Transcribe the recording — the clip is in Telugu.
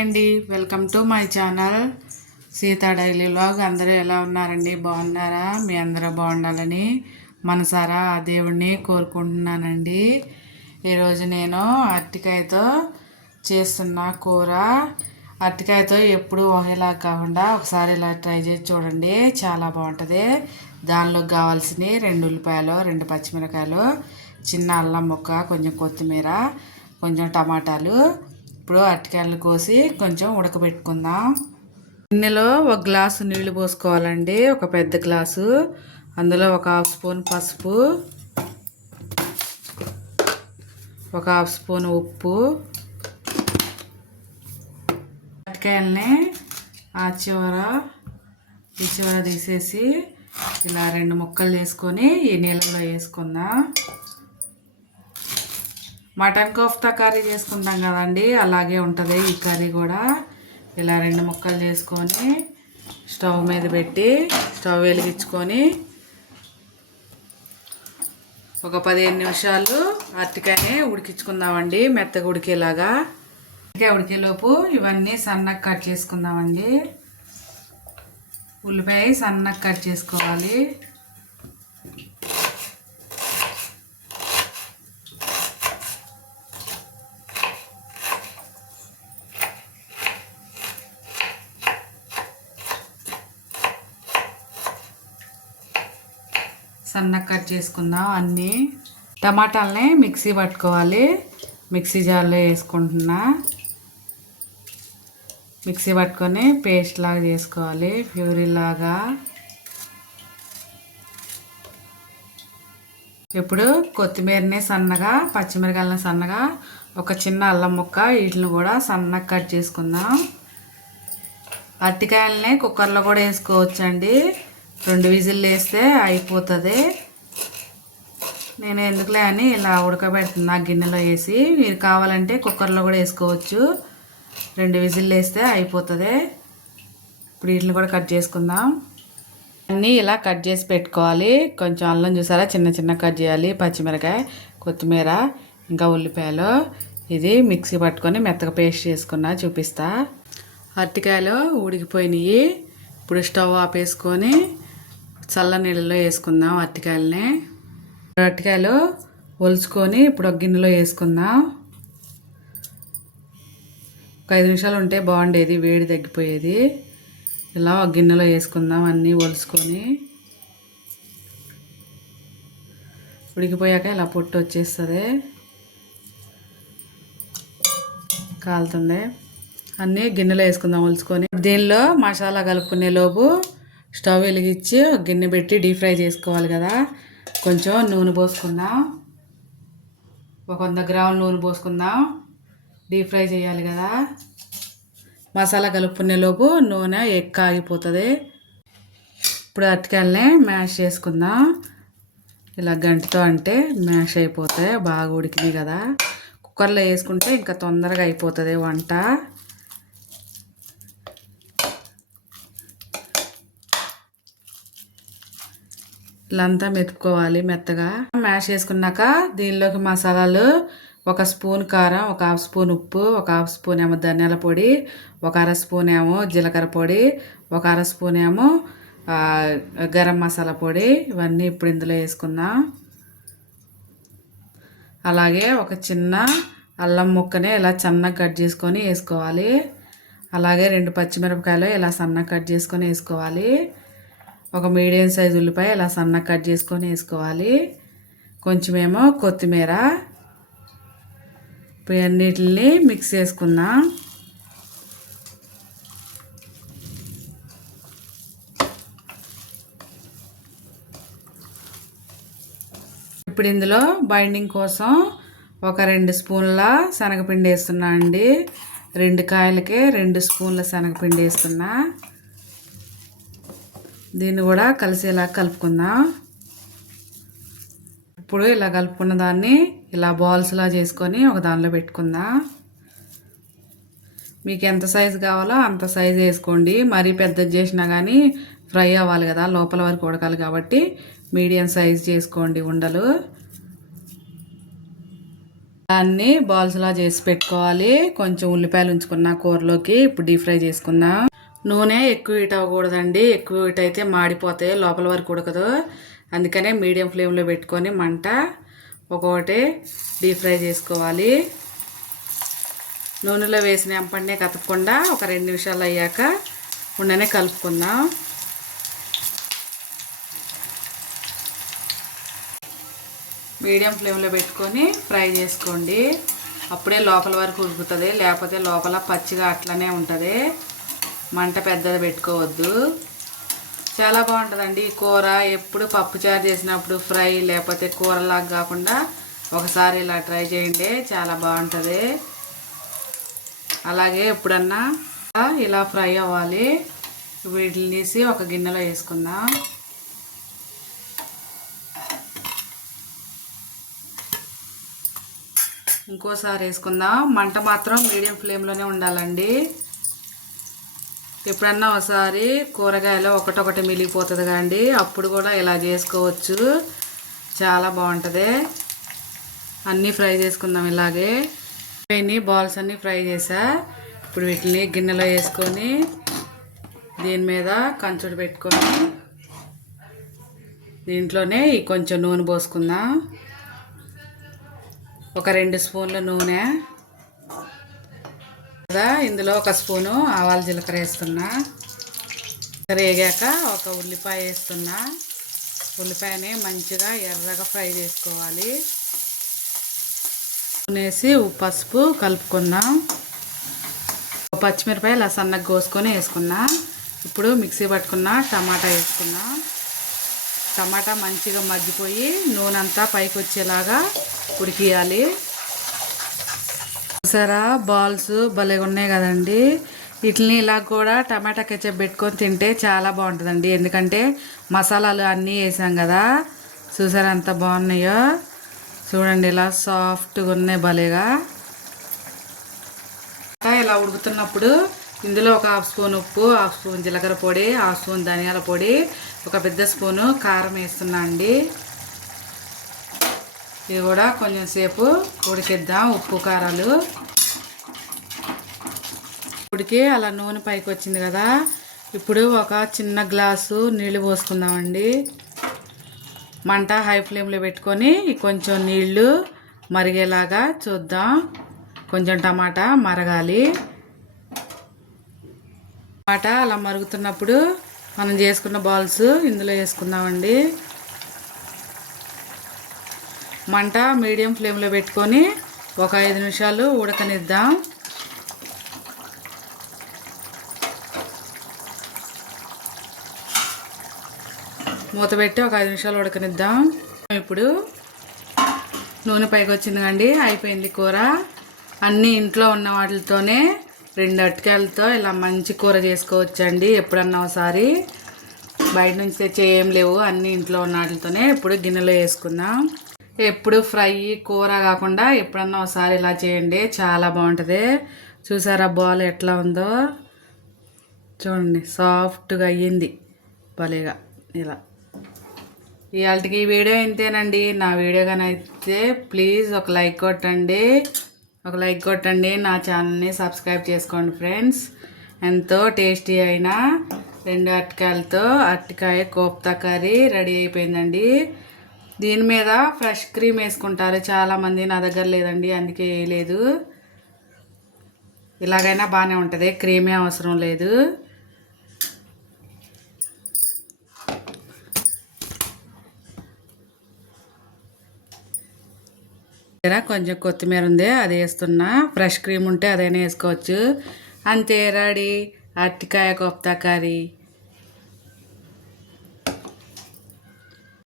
అండి, welcome to my channel Sita daily vlog. అందరూ ఎలా ఉన్నారండి? బాగున్నారా? మీ అందరూ బాగుండాలని మనసారా ఆ దేవుడిని కోరుకుంటున్నానండి. ఈరోజు నేను అరటికాయతో చేస్తున్న కూర. అరటికాయతో ఎప్పుడు ఒకేలా కాకుండా ఒకసారి ఇలా ట్రై చేసి చూడండి, చాలా బాగుంటుంది. దానిలోకి కావాల్సిన 2 ఉల్లిపాయలు, 2 పచ్చిమిరకాయలు, చిన్న అల్లం ముక్క, కొంచెం కొత్తిమీర, కొంచెం టమాటాలు. ఇప్పుడు అరటికాయలు కోసి కొంచెం ఉడకబెట్టుకుందాం. గిన్నెలో 1 గ్లాసు నీళ్లు పోసుకోవాలండి, ఒక పెద్ద గ్లాసు. అందులో 1/2 స్పూన్ పసుపు, 1/2 స్పూన్ ఉప్పు. అరటికాయలని ఆ చివర ఈ చివర తీసేసి ఇలా 2 ముక్కలు చేసుకొని ఈ నీళ్ళలో వేసుకుందాం. మటన్ కోఫ్తా కర్రీ చేసుకుంటాం కదండి, అలాగే ఉంటుంది ఈ కర్రీ కూడా. ఇలా 2 ముక్కలు చేసుకొని స్టవ్ మీద పెట్టి స్టవ్ వెలిగించుకొని ఒక 15 నిమిషాలు అరటికాయని ఉడికించుకుందామండి, మెత్తగా ఉడికేలాగా. అరటికాయ ఉడికేలోపు ఇవన్నీ సన్నగా కట్ చేసుకుందామండి. ఉల్లిపాయ సన్నగా కట్ చేసుకోవాలి. సన్నగా కట్ చేసుకుందాం అన్నీ. టమాటాలని మిక్సీ పట్టుకోవాలి. మిక్సీ జార్లో వేసుకుంటున్నా. మిక్సీ పట్టుకొని పేస్ట్ లాగా చేసుకోవాలి, ప్యూరీ లాగా. ఇప్పుడు కొత్తిమీరని సన్నగా, పచ్చిమిరకాయలని సన్నగా, ఒక చిన్న అల్లం ముక్క, వీటిని కూడా సన్నగా కట్ చేసుకుందాం. అరటికాయలని కుక్కర్లో కూడా వేసుకోవచ్చండి, 2 విజిల్లు వేస్తే అయిపోతుంది. నేను ఎందుకులే అని ఇలా ఉడకబెడుతున్నా గిన్నెలో వేసి. మీరు కావాలంటే కుక్కర్లో కూడా వేసుకోవచ్చు, 2 విజిల్లు వేస్తే అయిపోతుంది. ఇప్పుడు వీటిని కూడా కట్ చేసుకుందాం. అన్నీ ఇలా కట్ చేసి పెట్టుకోవాలి. కొంచెం అల్లం చూసారా, చిన్న చిన్న కట్ చేయాలి. పచ్చిమిరకాయ, కొత్తిమీర, ఇంకా ఉల్లిపాయలు. ఇది మిక్సీ పట్టుకొని మెత్తగా పేస్ట్ చేసుకున్నా, చూపిస్తా. అరటికాయలు ఉడికిపోయినాయి. ఇప్పుడు స్టవ్ ఆపేసుకొని చల్ల నీళ్ళలో వేసుకుందాం అరటికాయలని. అరటికాయలు ఒలుచుకొని ఇప్పుడు ఒక గిన్నెలో వేసుకుందాం. ఒక 5 నిమిషాలు ఉంటే బాగుండేది, వేడి తగ్గిపోయేది. ఇలా ఒక గిన్నెలో వేసుకుందాం అన్నీ ఒలుచుకొని. ఉడికిపోయాక ఇలా పొట్టు వచ్చేస్తుంది, కాలుతుంది. అన్నీ గిన్నెలో వేసుకుందాం ఒలుచుకొని. దీనిలో మసాలా కలుపుకునే లోపు స్టవ్ వెలిగించి ఒక గిన్నె పెట్టి డీప్ ఫ్రై చేసుకోవాలి కదా. కొంచెం నూనె పోసుకుందాం, ఒక 100 గ్రాముల నూనె పోసుకుందాం. డీప్ ఫ్రై చేయాలి కదా. మసాలా కలుపుకునే లోపు నూనె ఆగిపోతుంది. ఇప్పుడు అరటికాయలని మ్యాష్ చేసుకుందాం. ఇలా గంటతో అంటే మ్యాష్ అయిపోతాయి, బాగా ఉడికినాయి కదా. కుక్కర్లో వేసుకుంటే ఇంకా తొందరగా అయిపోతుంది వంట. ఇలా అంతా మెతుక్కోవాలి మెత్తగా. మ్యాష్ చేసుకున్నాక దీనిలోకి మసాలాలు: 1 స్పూన్ కారం, 1/2 స్పూన్ ఉప్పు, 1/2 స్పూన్ ఏమో ధనియాల పొడి, 1/2 స్పూన్ ఏమో జీలకర్ర పొడి, 1/2 స్పూన్ ఏమో గరం మసాలా పొడి. ఇవన్నీ ఇప్పుడు ఇందులో వేసుకుందాం. అలాగే ఒక చిన్న అల్లం ముక్కని ఇలా సన్నగా కట్ చేసుకొని వేసుకోవాలి. అలాగే 2 పచ్చిమిరపకాయలు ఇలా సన్నగా కట్ చేసుకొని వేసుకోవాలి. ఒక మీడియం సైజు ఉల్లిపాయ ఇలా సన్నగా కట్ చేసుకొని వేసుకోవాలి. కొంచెమేమో కొత్తిమీర. ఇప్పుడు అన్నిటిని మిక్స్ చేసుకుందాం. ఇప్పుడు ఇందులో బైండింగ్ కోసం ఒక 2 స్పూన్ల శనగపిండి వేస్తున్నా అండి. 2 కాయలకే 2 స్పూన్ల శనగపిండి వేస్తున్నా. దీన్ని కూడా కలిసేలా కలుపుకుందాం. ఇప్పుడు ఇలా కలుపుకున్న దాన్ని ఇలా బాల్స్లా చేసుకొని ఒక దానిలో పెట్టుకుందాం. మీకు ఎంత సైజు కావాలో అంత సైజు వేసుకోండి. మరీ పెద్దది చేసినా కానీ ఫ్రై అవ్వాలి కదా, లోపల వరకు ఉడకాలి కాబట్టి మీడియం సైజు చేసుకోండి ఉండలు. దాన్ని బాల్స్లా చేసి పెట్టుకోవాలి. కొంచెం ఉల్లిపాయలు ఉంచుకున్న కూరలోకి. ఇప్పుడు డీప్ ఫ్రై చేసుకుందాం. నూనె ఎక్కువ హీట్ అవ్వకూడదండి. ఎక్కువ హీట్ అయితే మాడిపోతాయి, లోపల వరకు ఉడకదు. అందుకనే మీడియం ఫ్లేమ్లో పెట్టుకొని మంట ఒక్కొక్కటి డీప్ ఫ్రై చేసుకోవాలి. నూనెలో వేసిన వెంపనే కదపకుండా ఒక 2 నిమిషాలు అయ్యాక ఉండనే కలుపుకుందాం. మీడియం ఫ్లేమ్లో పెట్టుకొని ఫ్రై చేసుకోండి. అప్పుడే లోపల వరకు ఉడుకుతుంది, లేకపోతే లోపల పచ్చిగా అట్లనే ఉంటుంది. మంట పెద్దది పెట్టుకోవద్దు. చాలా బాగుంటుందండి ఈ కూర. ఎప్పుడు పప్పుచారు చేసినప్పుడు ఫ్రై లేకపోతే కూరలాగా కాకుండా ఒకసారి ఇలా ట్రై చేయండి, చాలా బాగుంటుంది. అలాగే ఎప్పుడన్నా ఇలా ఫ్రై అవ్వాలి. వీటిని తీసి ఒక గిన్నెలో వేసుకుందాం. ఇంకోసారి వేసుకుందాం. మంట మాత్రం మీడియం ఫ్లేమ్లోనే ఉండాలండి. ఎప్పుడన్నా ఒకసారి కూరగాయలు ఒకటొకటి మిగిలిపోతుంది కాండి, అప్పుడు కూడా ఇలా చేసుకోవచ్చు, చాలా బాగుంటుంది. అన్నీ ఫ్రై చేసుకుందాం ఇలాగే. బాల్స్ అన్నీ ఫ్రై చేసా. ఇప్పుడు వీటిని గిన్నెలో వేసుకొని దీని మీద కంచుడు పెట్టుకొని దీంట్లోనే కొంచెం నూనె పోసుకుందాం. ఒక 2 స్పూన్ల నూనె. ఇందులో 1 స్పూను ఆవాల జీలకర్ర వేస్తున్నా. వేగాక ఒక ఉల్లిపాయ వేస్తున్నా. ఉల్లిపాయని మంచిగా ఎర్రగా ఫ్రై చేసుకోవాలి. వేసి పసుపు కలుపుకుందాం. పచ్చిమిరపకాయలు సన్నగా కోసుకొని వేసుకున్నా. ఇప్పుడు మిక్సీ పట్టుకున్న టమాటా వేసుకున్నా. టమాటా మంచిగా మగ్గిపోయి నూనె అంతా పైకి వచ్చేలాగా ఉడికియాలి. చూసారా బాల్స్ భలేగా ఉన్నాయి కదండి. వీటిని ఇలా కూడా టమాటా కెచప్ పెట్టుకొని తింటే చాలా బాగుంటుందండి. ఎందుకంటే మసాలాలు అన్నీ వేసాం కదా. చూసారా ఎంత బాగున్నాయో. చూడండి ఇలా సాఫ్ట్గా ఉన్నాయి భలేగా. ఇలా ఉడుకుతున్నప్పుడు ఇందులో ఒక 1/2 స్పూన్ ఉప్పు, 1/2 స్పూన్ జీలకర్ర పొడి, 1/2 స్పూన్ ధనియాల పొడి, ఒక పెద్ద స్పూను కారం వేస్తున్నా అండి. ఇది కూడా కొంచెం సేపు ఉడికిద్దాం. ఉప్పు కారాలు ఉడికి అలా నూనె పైకి వచ్చింది కదా. ఇప్పుడు ఒక చిన్న గ్లాసు నీళ్ళు పోసుకుందామండి. మంట హై ఫ్లేమ్లో పెట్టుకొని కొంచెం నీళ్ళు మరిగేలాగా చూద్దాం. కొంచెం టమాటా మరగాలి. టమాటా అలా మరుగుతున్నప్పుడు మనం చేసుకున్న బాల్స్ ఇందులో వేసుకుందామండి. మంట మీడియం ఫ్లేమ్లో పెట్టుకొని ఒక 5 నిమిషాలు ఉడకనిద్దాం. మూత పెట్టి ఒక 5 నిమిషాలు ఉడకనిద్దాం. ఇప్పుడు నూనె పైకి వచ్చింది కండి, అయిపోయింది కూర. అన్నీ ఇంట్లో ఉన్న వాటితోనే 2 అరటికాయలతో ఇలా మంచి కూర చేసుకోవచ్చండి. ఎప్పుడన్నా ఒకసారి, బయట నుంచి తెచ్చే ఏం లేవు, అన్నీ ఇంట్లో ఉన్న వాటితోనే. ఇప్పుడు గిన్నెలో వేసుకుందాం. ఎప్పుడు ఫ్రై కూర కాకుండా ఎప్పుడన్నా ఒకసారి ఇలా చేయండి, చాలా బాగుంటుంది. చూసారా బాల్ ఎట్లా ఉందో చూడండి, సాఫ్ట్గా అయ్యింది భలేగా. ఇలా ఇవాళకి ఈ వీడియో ఇంతేనండి. నా వీడియో కానీ అయితే ప్లీజ్ ఒక లైక్ కొట్టండి. నా ఛానల్ని సబ్స్క్రైబ్ చేసుకోండి ఫ్రెండ్స్. ఎంతో టేస్టీ అయిన 2 అరటికాయలతో అరటికాయ కోఫ్తా కర్రీ రెడీ అయిపోయిందండి. దీని మీద ఫ్రెష్ క్రీమ్ వేసుకుంటారు చాలామంది. నా దగ్గర లేదండి, అందుకే వేయలేదు. ఇలాగైనా బాగానే ఉంటుంది, క్రీమే అవసరం లేదు. కొంచెం కొత్తిమీర ఉంది, అది వేస్తున్నా. ఫ్రెష్ క్రీమ్ ఉంటే అదైనా వేసుకోవచ్చు. అంతే, రెడీ అరటికాయ కోఫ్తా కర్రీ.